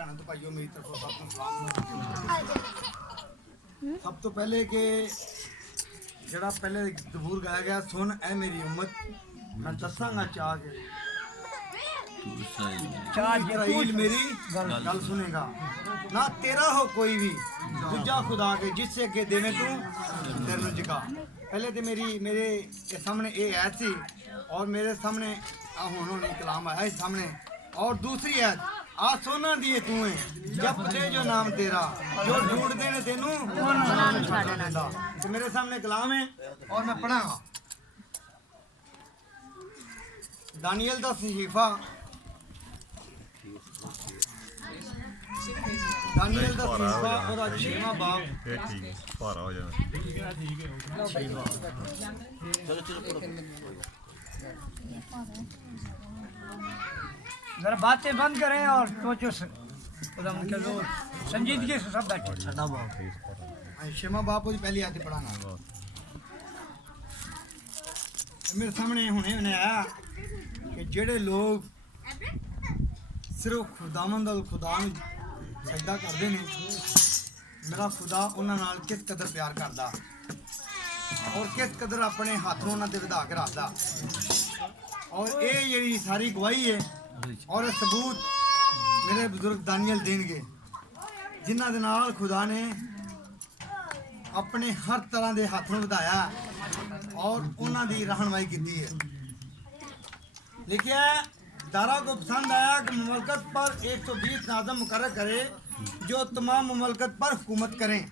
भैनों तो भाइयों मेरी तरफ सबको सलाम। सब तो पहले कि जड़ा पहले जबूर गाया गया सुन ऐ मेरी उम्मत मैं दसांगा चाह के इस्राइल मेरी गल सुनेगा ना तेरा हो कोई भी दूजा खुदा के जिससे अगे देने तू तेरे जगा। पहले तो मेरे सामने ये ऐत सी और मेरे सामने हुण कलाम आया इस सामने और दूसरी ऐत आ सोना दिए तू है जब दे जो नाम तेरा जो ढूंढते ने तेनू तो मेरे सामने कलाम है और मैं पढ़ांगा दानियल दा सहीफा दानियल दा सहीफा और आज 6वां बाब ये ठीक है भारा हो जाना जरा बातें बंद करें और सोचो संजीदगी से सब बैठे। 6वां बाब को पहली आयत पढ़ाना मेरे सामने हुने आया कि जेड़े लोग सिर्फ खुदावंद खुदा नूं सजदा करते हैं मेरा खुदा उन्हां नाल किस कदर प्यार करदा और किस कदर अपने हाथों उन्हां ते वधा के रखदा और ये जेड़ी सारी गवाही है और सबूत मेरे बुजुर्ग दानियल देंगे जिन्हां दे नाल खुदा ने अपने हर तरह के हाथ में वधाया और उन्हां दी रहनुमाई की है। लिखिया दारा को पसंद आया कि मुमलकत पर 120 नाज़म मुकर्रर करे जो तमाम मुमलकत पर हुकूमत करें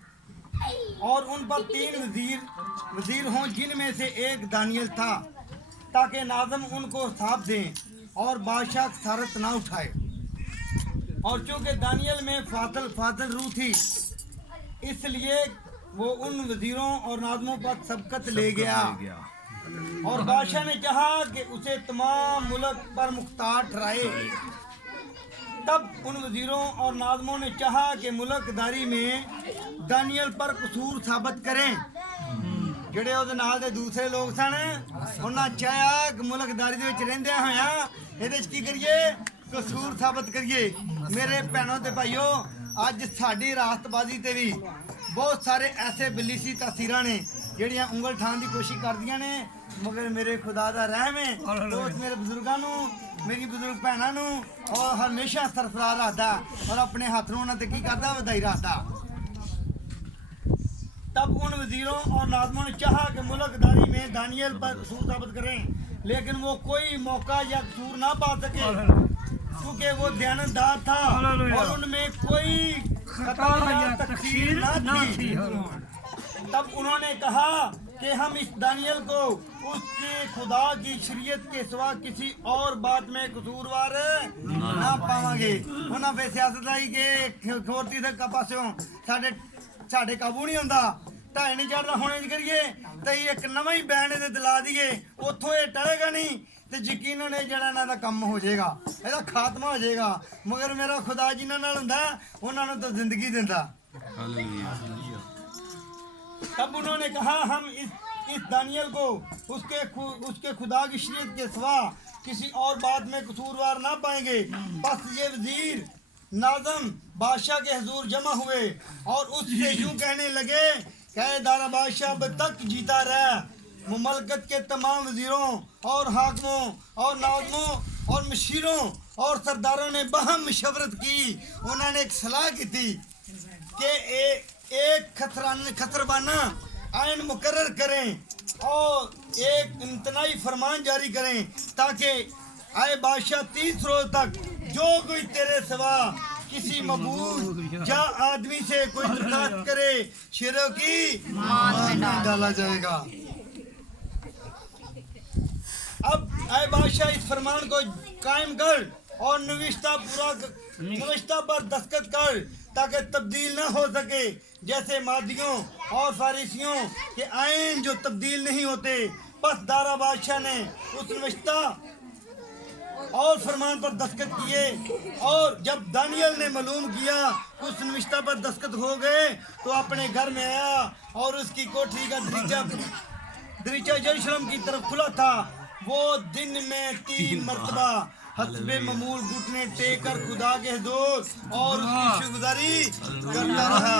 और उन पर 3 वजीर हों जिनमें से एक दानियल था ताकि नाज़म उनको हिसाब दें और बादशाह खसारत ना उठाए। और चूँकि दानियल में फातल रूह थी इसलिए वो उन वजीरों और नाज़मों पर सबकत ले गया और बादशाह ने चाहा कि उसे तमाम मुल्क पर मुख्तार ठहराए। तब उन वजीरों और नाज़मों ने चाहा कि मुल्कदारी में दानियल पर कसूर साबित करें। ਜਿਹੜੇ ਉਹਦੇ ਨਾਲ ਦੇ ਦੂਸਰੇ ਲੋਕ ਸਨ ਉਹਨਾਂ ਚਾਹਿਆ ਕਿ ਮੁਲਕਦਾਰੀ ਦੇ ਵਿੱਚ ਰਹਿੰਦਿਆਂ ਹੋਇਆਂ ਇਹਦੇ 'ਚ ਕੀ ਕਰੀਏ ਕਸੂਰ ਸਾਬਤ ਕਰੀਏ। ਮੇਰੇ ਭੈਣੋਂ ਤੇ ਭਾਈਓ ਅੱਜ ਸਾਡੀ ਰਾਸਤਬਾਜ਼ੀ ਤੇ ਵੀ ਬਹੁਤ ਸਾਰੇ ਐਸੇ ਬਿਲੀਸੀ ਤਾਸੀਰਾਂ ਨੇ ਜਿਹੜੀਆਂ ਉਂਗਲ ਠਾਣ ਦੀ ਕੋਸ਼ਿਸ਼ ਕਰਦੀਆਂ ਨੇ ਮਗਰ ਮੇਰੇ ਖੁਦਾ ਦਾ ਰਹਿਮ ਹੈ ਉਸ ਮੇਰੇ ਬਜ਼ੁਰਗਾਂ ਨੂੰ मेरी बुजुर्ग भैनों और हमेशा सरफराज रखता और अपने हाथ में उन्होंने की करता वधाई रखता। तब उन वजीरों और नाज़मों ने चाहा कि मुल्कदारी में दानियल पर कसूर साबित करें लेकिन वो कोई मौका या कसूर ना पा सके क्योंकि वो दयानतदार था और उनमें कोई खता या तकसीर ना थी। तब उन्होंने कहा कि हम इस दानियल को उसके खुदा की शरीयत के सिवा किसी और बात में कसूरवार ना पावांगे। उन्होंने फिर सियासत लाई कि खोरती से पासों साढ़े काबू नहीं होंदा ढाई नहीं चढ़ता होने करिए तो एक नवा ही बैन इहदे दिला दिए उतों ये टलेगा नहीं तो यकीनन ये जड़ा इन्हां दा कम हो जाएगा इहदा खात्मा हो जाएगा। मगर मेरा खुदा जिन्हां नाल हुंदा उन्हां नूं तो जिंदगी दिंदा। तब उन्होंने कहा हम इस दानियल को उसके खुदा की शरीयत के सिवा किसी और बात में कसूरवार ना पाएंगे। बस ये वजीर नाज़म बादशाह के हुजूर जमा हुए और उससे यूं कहने लगे कहे दारा बादशाह अब तक जीता रहा। मुमलकत के तमाम वजीरों और हाकिमों और नाज़मों और मशीरों और सरदारों ने बहम मशवरत की। उन्होंने एक सलाह की थी कि एक खतरबाना आइन मुकर्रर करें और एक इम्तनाई फरमान जारी करें ताकि आए बादशाह 30 रोज तक जो कोई तेरे सिवा किसी मबूद या आदमी से कोई दरखास्त करे शेरों की मान में डाला जाएगा। अब आए बादशाह इस फरमान को कायम कर और नविश्ता पर दस्तखत कर ताकि तब्दील न हो सके जैसे मादियों और फारिसियों के आइन जो तब्दील नहीं होते। बस दारा बादशाह ने उस नविश्ता और फरमान पर दस्तखत किए और जब दानियल ने मालूम किया उस नविश्ता पर दस्तखत हो गए तो अपने घर में आया और उसकी कोठरी का दरीचा यरूशलेम की तरफ खुला था। वो दिन में 3 मरतबा हस्बे ममूल घुटने टेक कर खुदा के हजूर और उसकी शुक्रगुजारी करता रहा।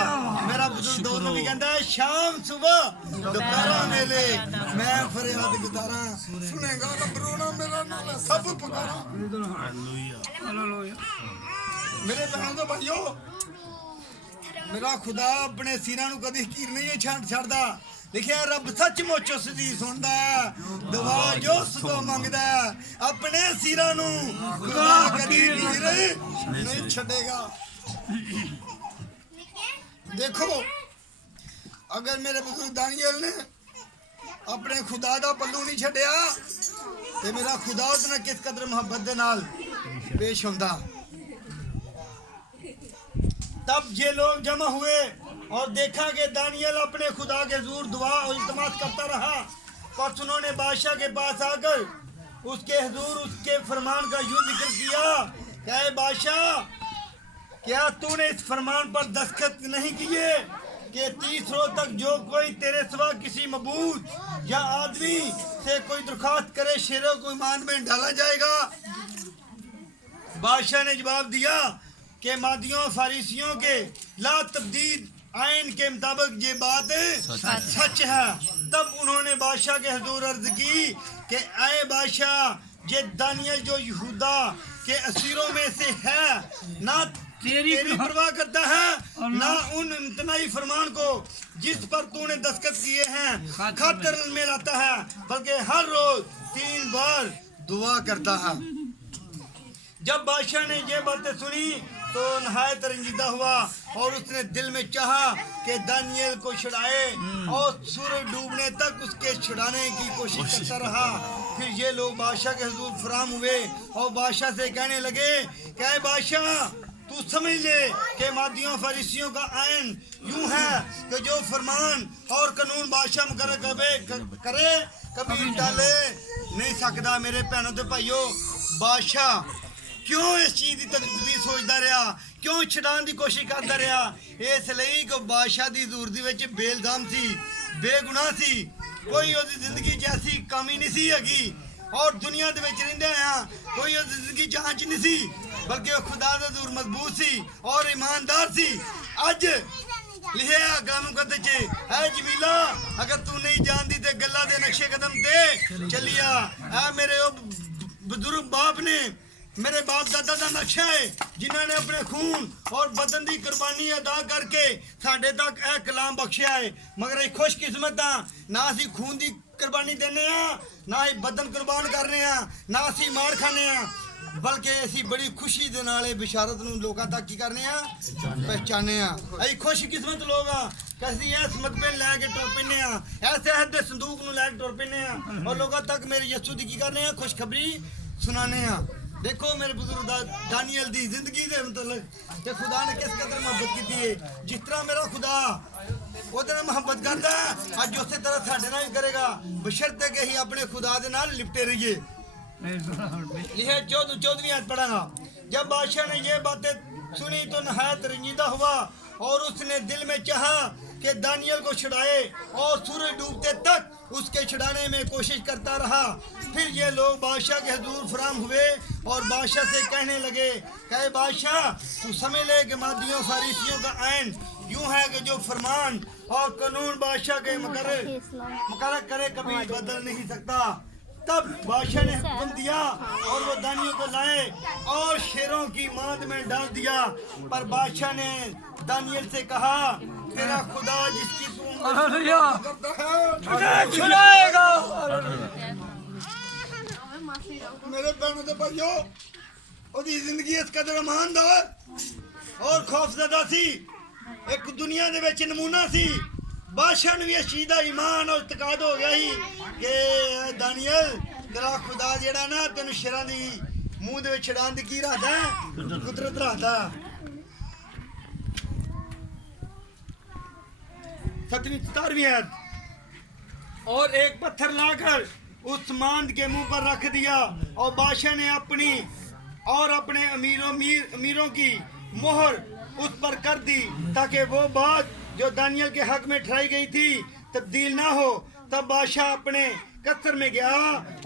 मेरा बुजुर्ग दोस्त भी कहता है शाम सुबह दोपहर मेले मैं फरियाद गुजारा सुनेगा रब रोना मेरा नाला सब पुकारा। मेरे बहनों तो भाइयों मेरा खुदा अपने सिरां नूं कदी हीर नहीं छड्डदा। लिखिया रब सचमुच उस दी सुनदा दुआ जो उस तो मंगदा अपने सिरां नूं खुदा कदी हीर नहीं छड्डेगा। देखो अगर मेरे बुजुर्ग दानियल ने अपने खुदा दा पल्लू नहीं छड्डिया ते मेरा खुदा उसने किस कदर मोहब्बत दे नाल पेश हुंदा। तब ये लोग जमा हुए और देखा कि दानियल अपने खुदा के हुजूर दुआ और इल्तिमास करता रहा। पर उन्होंने बादशाह के पास आकर उसके हुजूर उसके फरमान का यूं जिक्र किया कि ऐ बादशाह क्या तूने इस फरमान पर दस्तखत नहीं किए कि 30 रोज तक जो कोई तेरे सिवा किसी मबूद या आदमी से कोई दरख्वास्त करे शेरों को ईमान में डाला जाएगा। बादशाह ने जवाब दिया कि मादियों फारिसियों के ला तब्दील आइन के मुताबिक ये बात सच है। तब उन्होंने बादशाह के हुजूर अर्ज की कि आए बादशाह ये दानियल जो यहूदा के असीरों में से है ना तेरी परवाह करता है ना उन इम्तनाई फरमान को जिस पर तूने दस्तखत किए हैं खातिर में लाता है बल्कि हर रोज 3 बार दुआ करता है। जब बादशाह ने ये बातें सुनी तो नहायत रंजीदा हुआ और उसने दिल में चाहा कि दानियल को छुड़ाए और सूरज डूबने तक उसके छुड़ाने की कोशिश करता रहा। फिर ये लोग बादशाह के हुजूर फराम हुए और बादशाह से कहने लगे कि ऐ बादशाह तू समझ ले कि मादियों फरीसियों का आइन यूं है कि जो फरमान और कानून बादशाह मुकर्रर करे कभी डाले नहीं सकता। मेरे भैनों ते भाइयों बादशाह क्यों इस चीज़ की तदबीर सोचता रहा क्यों छड़ाने की कोशिश करता रहा इसलिए कि बादशाह की हजूरती विच बेइल्जाम सी बेगुनाह सी कोई उसकी जिंदगी जैसी कमी नहीं सी हैगी और दुनिया दे विच रहिंदे कोई उसकी जिंदगी जांच नहीं सी बल्कि वो खुदा दा हजूर मजबूत सी और ईमानदार सी। अज लिखिया कानून कद च है जमीला अगर तू नहीं जानती ते गल्ला दे नक्शे कदम ते चलिया है मेरे बुजुर्ग बाप ने मेरे बाप दादा का नक्शा है जिन्होंने अपने खून और बदन की कुर्बानी अदा करके साढ़े तक यह कलाम बख्शिया है। मगर अं खुशकिस्मत हाँ ना असी खून की कुर्बानी देने ना ही बदन कुर्बान करने ना असी मार खाने बल्कि असी बड़ी खुशी दे नाल बिशारत नूं लोकां तक की करने पहचाने अं खुशकिस्मत लोग हाँ कैसी इस मतबे लैके टुर पैने ऐसे अहद दे संदूक नूं लैके टुर पैने और लोगों तक मेरे यस्सू की करने खुशखबरी सुनाने। देखो मेरे बुजुर्ग दानियल दी जिंदगी दे मतलब कि खुदा ने किस कदर मोहब्बत की है। जिस तरह मेरा खुदा ओदे नाल मोहब्बत करता है अज उस तरह साडे नाल भी करेगा बशर्ते कि ही अपने खुदा दे नाल लिपटे रहिए। लिखे 14वीं आयत पढ़ाना। जब बादशाह ने ये बातें सुनी तो नहायत रंजीदा हुआ और उसने दिल में चाहा कि दानियल को छुड़ाए और सूरज डूबते तक उसके छुड़ाने में कोशिश करता रहा। फिर ये लोग बादशाह के हुजूर फराम हुए और बादशाह से कहने लगे कि बादशाह तू समझ ले कि मादियों फारिसियों का आइन यूं है कि जो फरमान और कानून बादशाह के मुकर्रर करे कभी बदल नहीं सकता। तब बादशाह ने हुक्म दिया और वो दानियों को लाए और शेरों की मांद में डाल दिया। पर बादशाह ने दानियल से कहा तेरा खुदा जिसकी तू छुड़ाएगा। मेरे बहनों से भाइयों ओदी जिंदगी इस कदर ईमानदार और खौफजदा सी एक दुनिया दे विच नमूना सी। बादशाह ने भी इस चीज का ईमान और इत्तेकाद हो गया ही कि दानियल तेरा खुदा जेड़ा ना तेन शेरां दी मुंह दे विच छड़ान दी की रखदा कुदरत रखदा। 17वीं आयत। और एक पत्थर लाकर उस मांद के मुंह पर रख दिया और बादशाह ने अपनी और अपने अमीरों की मोहर उस पर कर दी ताकि वो बात जो दानियल के हक में ठहराई गई थी तब्दील ना हो। तब बादशाह अपने قصر میں گیا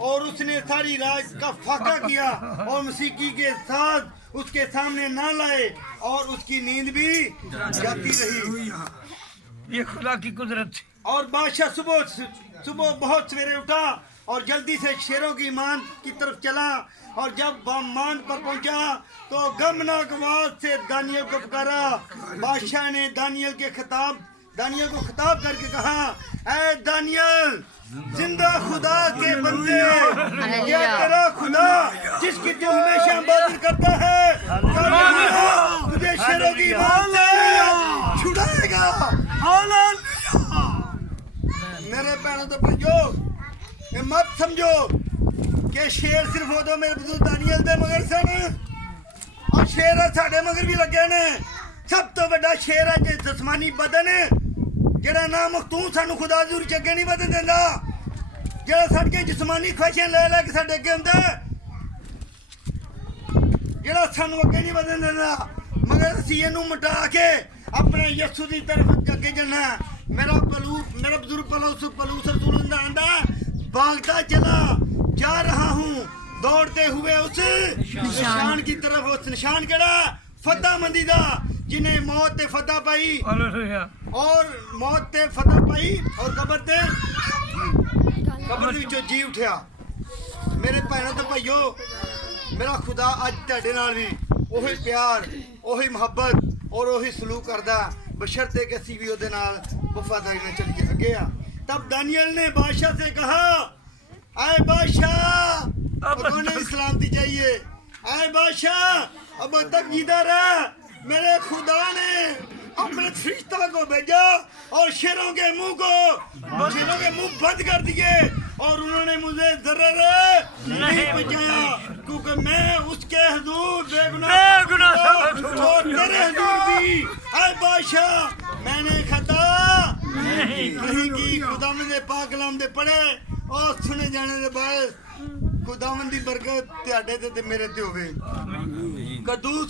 اور اس نے ساری رات کا فاقہ کیا اور موسیقی کے ساتھ اس کے سامنے نہ لائے اور اس کی نیند بھی جاتی رہی. یہ خدا کی قدرت تھی. اور بادشاہ صبح بہت سویرے اٹھا اور جلدی سے شیروں کی مان کی طرف چلا اور جب مان پر پہنچا تو غمناک آواز سے دانیل کو پکارا. بادشاہ نے دانیل کو خطاب کر کے کہا اے دانیل زندہ خدا کے بندے یہ تیرا خدا جس کی تو ہمیشہ عبادت کرتا ہے تجھے شیروں کی مان سے چھڑائے گا. میرے بہنوں تو بھائیو مت سمجھو کہ شیر صرف وہ تو میرے بزرگ دانیل دے مگر سن اور شیر ساڈے مگر بھی لگے نے. سب تو بڑا شیر ہے جس جسمانی بدن جڑا نام مختون سانو خدا ضرور چگے نہیں بدن دیندا جڑا ساڈے جسمانی خواہشاں لے کے ساڈے اگے ہوندا جڑا سانو اگے نہیں بدن دیندا مگر اسی اینوں مٹا کے اپنے یسوع دی طرف اگے جلنا. میرا بزرگ پلوس رسول اللہ آندا بھاگتا چلا جا رہا ہوں دوڑتے ہوئے اس نشان کی طرف. اس نشان کیڑا فتح مندی دا جنہیں موت تے فتح پائی اور موت تے فتح پائی اور قبر وچوں جی اٹھیا. میرے بھائیوں تے بھائیو میرا خدا اج تہاڈے نال بھی اوہی پیار اوہی محبت اور وہی سلوک کردا بشرطے کہ اسی بھی اودے نال وفاداری نال چلیے اگے. تب دانیل نے بادشاہ سے کہا اے بادشاہ انہیں سلامتی چاہیے. اے بادشاہ اب تک جیتا رہ میرے خدا نے اپنے فرشتہ کو بھیجا اور شیروں کے منہ بند کر دیے اور انہوں نے مجھے ضرر نہیں پہنچایا کیونکہ میں اس کے حضور بے گناہ اور تیرے حضور بھی اے بادشاہ میں نے خطا نہیں کی. خداوند دے پاک کلام دے پڑھے اور سنے جانے دے باعث خداوند دی برکت تہاڈے تے میرے تے ہوے. قدوس